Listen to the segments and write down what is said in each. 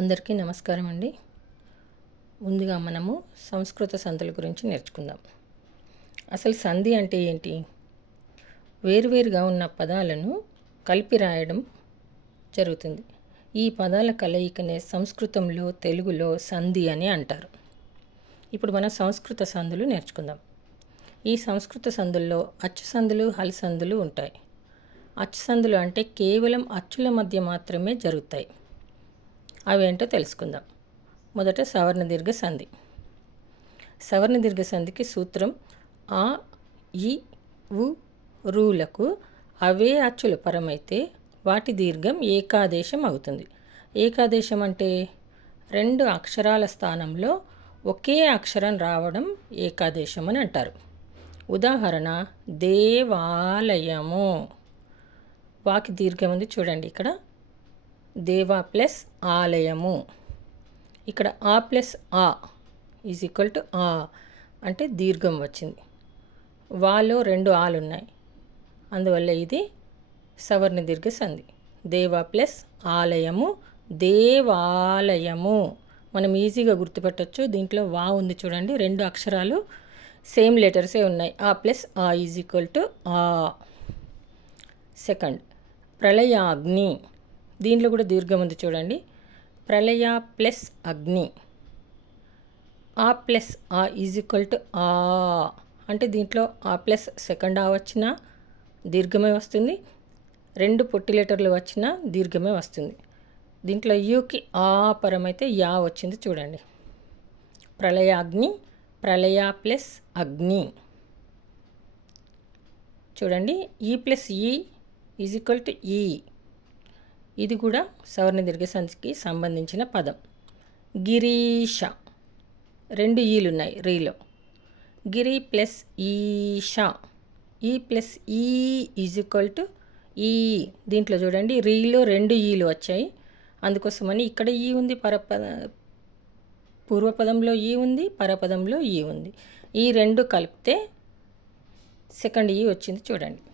అందరికీ నమస్కారం అండి. ముందుగా మనము సంస్కృత సంధుల గురించి నేర్చుకుందాం. అసలు సంధి అంటే ఏంటి? వేరువేరుగా ఉన్న పదాలను కలిపి రాయడం జరుగుతుంది. ఈ పదాల కలయికనే సంస్కృతంలో, తెలుగులో సంధి అని అంటారు. ఇప్పుడు మనం సంస్కృత సంధులు నేర్చుకుందాం. ఈ సంస్కృత సంధుల్లో అచ్చు సంధులు, హల్ సంధులు ఉంటాయి. అచ్చు సంధులు అంటే కేవలం అచ్చుల మధ్య మాత్రమే జరుగుతాయి. అవేంటో తెలుసుకుందాం. మొదట సవర్ణ దీర్ఘ సంధి. సవర్ణ దీర్ఘ సంధికి సూత్రం ఆ, ఇ, ఉ, రులకు అవే అచ్చుల పరమైతే వాటి దీర్ఘం ఏకాదేశం అవుతుంది. ఏకాదేశం అంటే రెండు అక్షరాల స్థానంలో ఒకే అక్షరం రావడం ఏకాదేశం అని అంటారు. ఉదాహరణ దేవాలయము. వాకి దీర్ఘం ఉంది చూడండి. ఇక్కడ దేవా ప్లస్ ఆలయము. ఇక్కడ ఆ ప్లస్ ఆ ఈజ్ ఈక్వల్ టు ఆ అంటే దీర్ఘం వచ్చింది. వాలో రెండు ఆలు ఉన్నాయి, అందువల్ల ఇది సవర్ణ దీర్ఘ సంధి. దేవా ప్లస్ ఆలయము, దేవాలయము. మనం ఈజీగా గుర్తుపెట్టచ్చు. దీంట్లో వా ఉంది చూడండి, రెండు అక్షరాలు సేమ్ లెటర్సే ఉన్నాయి. ఆ ప్లస్ ఆ ఈజ్ ఈక్వల్ టు ఆ. సెకండ్ ప్రళయాగ్ని. దీంట్లో కూడా దీర్ఘం ఉంది చూడండి. ప్రళయ ప్లస్ అగ్ని. ఆ ప్లస్ ఆ ఈజ్ ఈక్వల్ టు ఆ అంటే దీంట్లో ఆ ప్లస్ సెకండ్ ఆ వచ్చినా దీర్ఘమే వస్తుంది, రెండు పొట్టి లెటర్లు వచ్చినా దీర్ఘమే వస్తుంది. దీంట్లో యూకి ఆ పరమైతే యా వచ్చింది చూడండి. ప్రళయాగ్ని, ప్రళయ ప్లస్ అగ్ని. చూడండి, ఈ ప్లస్ ఈ ఈజ్ ఈక్వల్ టు ఈ. ఇది కూడా సవర్ణ దీర్ఘ సంధికి సంబంధించిన పదం. గిరీష, రెండు ఈలు ఉన్నాయి రీలో. గిరి ప్లస్ ఈషా, ఈ ప్లస్ ఈ ఈజ్ ఈక్వల్ టు ఈ. దీంట్లో చూడండి రీలో రెండు ఈలు వచ్చాయి, అందుకోసమని ఇక్కడ ఈ ఉంది, పూర్వపదంలో ఈ ఉంది, పరపదంలో ఈ ఉంది. ఈ రెండు కలిపితే సెకండ్ ఈ వచ్చింది చూడండి.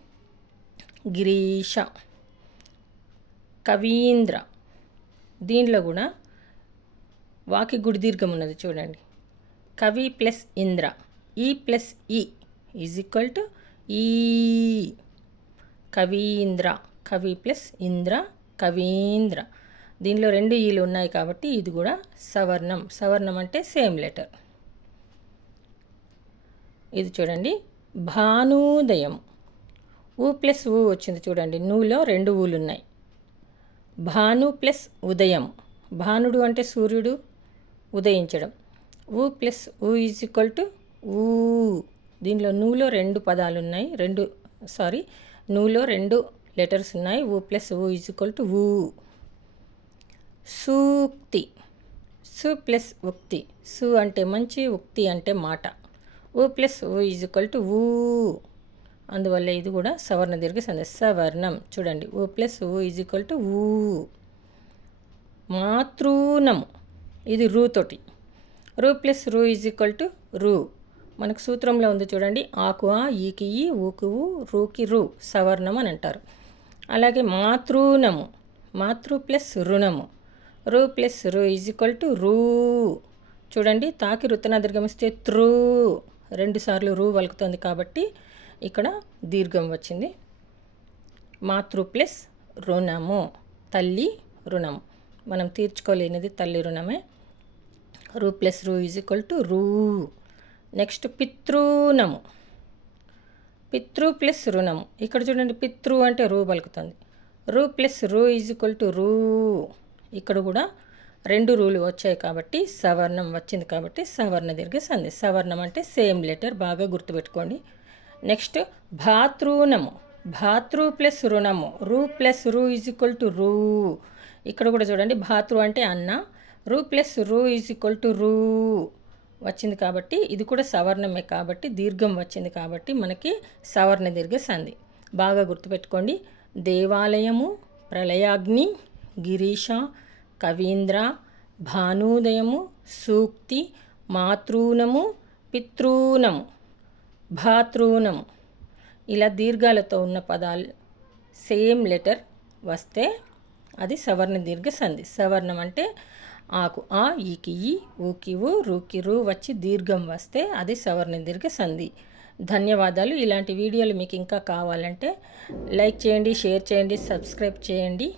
గిరీష. కవీంద్ర. దీంట్లో కూడా వాకి గుడి దీర్ఘం ఉన్నది చూడండి. కవి ప్లస్ ఇంద్ర, ఈ ప్లస్ ఈ ఈజ్ ఈక్వల్ టు ఈ. కవీంద్ర, కవి ప్లస్ ఇంద్ర, కవీంద్ర. దీనిలో రెండు ఈలు ఉన్నాయి కాబట్టి ఇది కూడా సవర్ణం. సవర్ణం అంటే సేమ్ లెటర్. ఇది చూడండి, భానుదయం. ఊ ప్లస్ ఊ వచ్చింది చూడండి. నూలో రెండు ఊలు ఉన్నాయి. భాను ప్లస్ ఉదయం. భానుడు అంటే సూర్యుడు, ఉదయించడం. ఊ ప్లస్ ఊ ఈజ్ ఈక్వల్ టు ఊ. దీనిలో నూలో రెండు పదాలు ఉన్నాయి, నూలో రెండు లెటర్స్ ఉన్నాయి. ఊ ప్లస్ ఊ ఈజ్ ఈక్వల్ టు ఊ. సూక్తి. సు ప్లస్ ఉక్తి. సు అంటే మంచి, ఉక్తి అంటే మాట. ఊ ప్లస్ ఊ ఈజ్ ఈక్వల్ టు ఊ. అందువల్ల ఇది కూడా సవర్ణ దీర్ఘ సంధి. సవర్ణం. చూడండి, ఊ ప్లస్ ఊ ఈజ్ ఈక్వల్ టు ఊ. మాతృనము. ఇది రూ తోటి. రూ ప్లస్ రూ ఈజ్ ఈక్వల్ టు రూ. మనకు సూత్రంలో ఉంది చూడండి. ఆకు ఆ, ఈకి ఈ, ఊకు ఊ, రూకి రూ. సవర్ణం అని అంటారు. అలాగే మాతృనము. మాతృ ప్లస్ రుణము. రూ ప్లస్ రూ ఈజ్ ఈక్వల్ టు రూ. చూడండి, తాకి రుత్తన దీర్ఘమిస్తే త్రూ. రెండు సార్లు రూ పలుకుతుంది కాబట్టి ఇక్కడ దీర్ఘం వచ్చింది. మాతృ ప్లస్ రుణము, తల్లి రుణము. మనం తీర్చుకోలేనిది తల్లి రుణమే. రూ ప్లస్ రూ ఈజ్ ఈక్వల్ టు రూ. నెక్స్ట్ పితృనము. పితృ ప్లస్ రుణము. ఇక్కడ చూడండి, పితృ అంటే రూ పలుకుతుంది. రూ ప్లస్ రూ ఈజ్ ఈక్వల్ టు రూ. ఇక్కడ కూడా రెండు రూలు వచ్చాయి కాబట్టి సవర్ణం వచ్చింది కాబట్టి సవర్ణ దీర్ఘ సంధి. సవర్ణం అంటే సేమ్ లెటర్, బాగా గుర్తుపెట్టుకోండి. నెక్స్ట్ భాతృనము. భాతృ ప్లస్ రుణము. రూ ప్లస్ రూ ఈజ్ ఈక్వల్ టు రూ. ఇక్కడ కూడా చూడండి, భాతృ అంటే అన్న, రూ ప్లస్ రూ ఈజ్ ఈక్వల్ టు రూ వచ్చింది కాబట్టి ఇది కూడా సవర్ణమే కాబట్టి దీర్ఘం వచ్చింది కాబట్టి మనకి సవర్ణ దీర్ఘ సంధి. బాగా గుర్తుపెట్టుకోండి. దేవాలయము, ప్రళయాగ్ని, గిరీష, కవీంద్ర, భానుదయము, సూక్తి, మాతృనము, పితృనము, భాతృనము. ఇలా దీర్ఘాలతో ఉన్న పదాలు సేమ్ లెటర్ వస్తే అది సవర్ణ దీర్ఘ సంధి. సవర్ణం అంటే ఆకు ఆ, ఈకి ఈ, ఊకి ఊ, రూకి రూ వచ్చి దీర్ఘం వస్తే అది సవర్ణ దీర్ఘ సంధి. ధన్యవాదాలు. ఇలాంటి వీడియోలు మీకు ఇంకా కావాలంటే లైక్ చేయండి, షేర్ చేయండి, సబ్స్క్రైబ్ చేయండి.